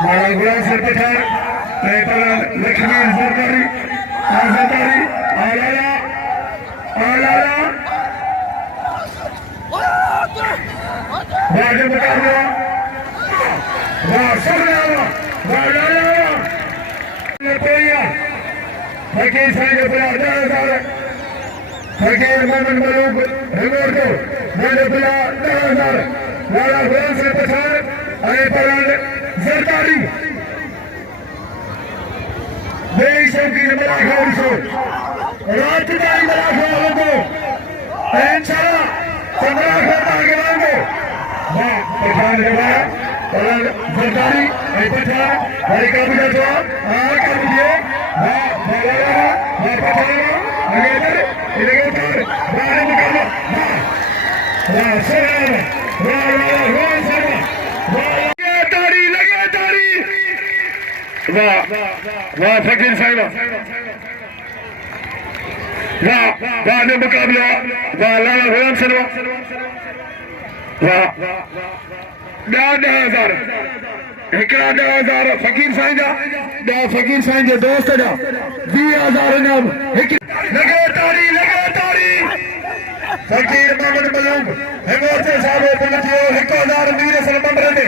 मारा गुलाम सर पठार लक्ष्मी सरकारी आजादारी आलाला आलाला बाजे मुकाबला वाह सोना वाह लाला कोरिया फकीर साइड पे 10,000 फकीर मोहम्मद मलूक रिमोट को मैंने बुला 10,000 लाला गुलाम सर पठार अरे परान सरकारी मेरी शौकीन बड़ा खाओ सो रात दाई बड़ा खाओ को इंशाल्लाह पंद्रह खाता आगे वांगो वाह पठान जवाया परान सरकारी ए पठान भाई का बुझा तो का बुझे वाह वाह वाह पठान आगे इधर उतर बाहर निकालो वाह वाह सलाम वाह वाह वाह सलाम वाह वाह फकीर साहिब वाह वाह ने मुकाबला वाह लाला गुलाम सलवा वाह 10,000 एकड़ा 10,000 फकीर साहिब दा फकीर साहिब जे दोस्त दा 20,000 इनाम लगे तारी फकीर मोहम्मद मलूक हिमोचे साहब पहुंचे 1,000 मीर सलमान रहने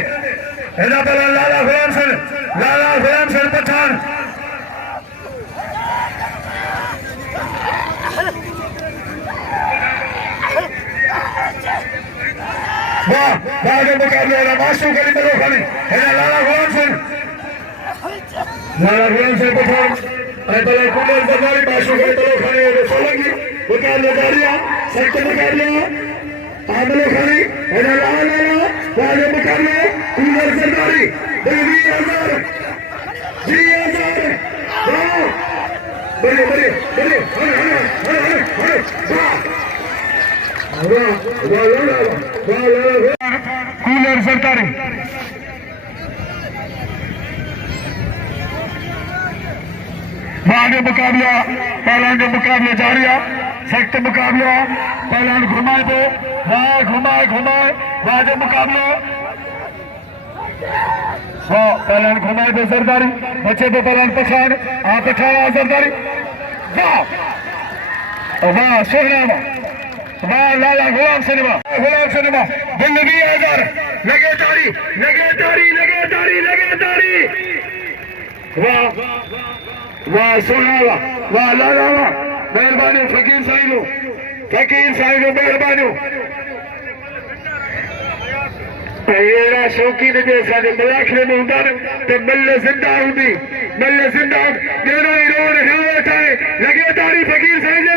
एना पहला लाला गुलाम सर पठान वाह वाह मुकाबले माशू करी मलो खाली एना लाला गुलाम सर पठान ए पहला कुमार सरदारी माशू करी मलो खाली सोलंगी मुकाबले जारिया सख्त मुकाबले आमलो खाली एना लाला वाह मुकाबले कुमार सरदारी 20,000 बड़े कूलर सरकारी आगे मुकाबला पहलान के मुकाबले जारिया सख्त मुकाबला पहलान घुमाए तो घुमाए वाह मुकाबला वाह पहलान घुमाए तो सरदारी बच्चे तो पहलान पठान आप पठान सरदारी वाह वाह सोहना वाह लाला गुलाम सिनेमा बिल 20,000 लगे तारी वाह वाह सोहना वाह लाला मेहरबानी फकीर साहिब मेहरबानी ये शौकीन जे असांजे मलाखड़े में हूंदा त मल ज़िंदा हूंदी रो ठाहे लगे तारी फकीर साहिब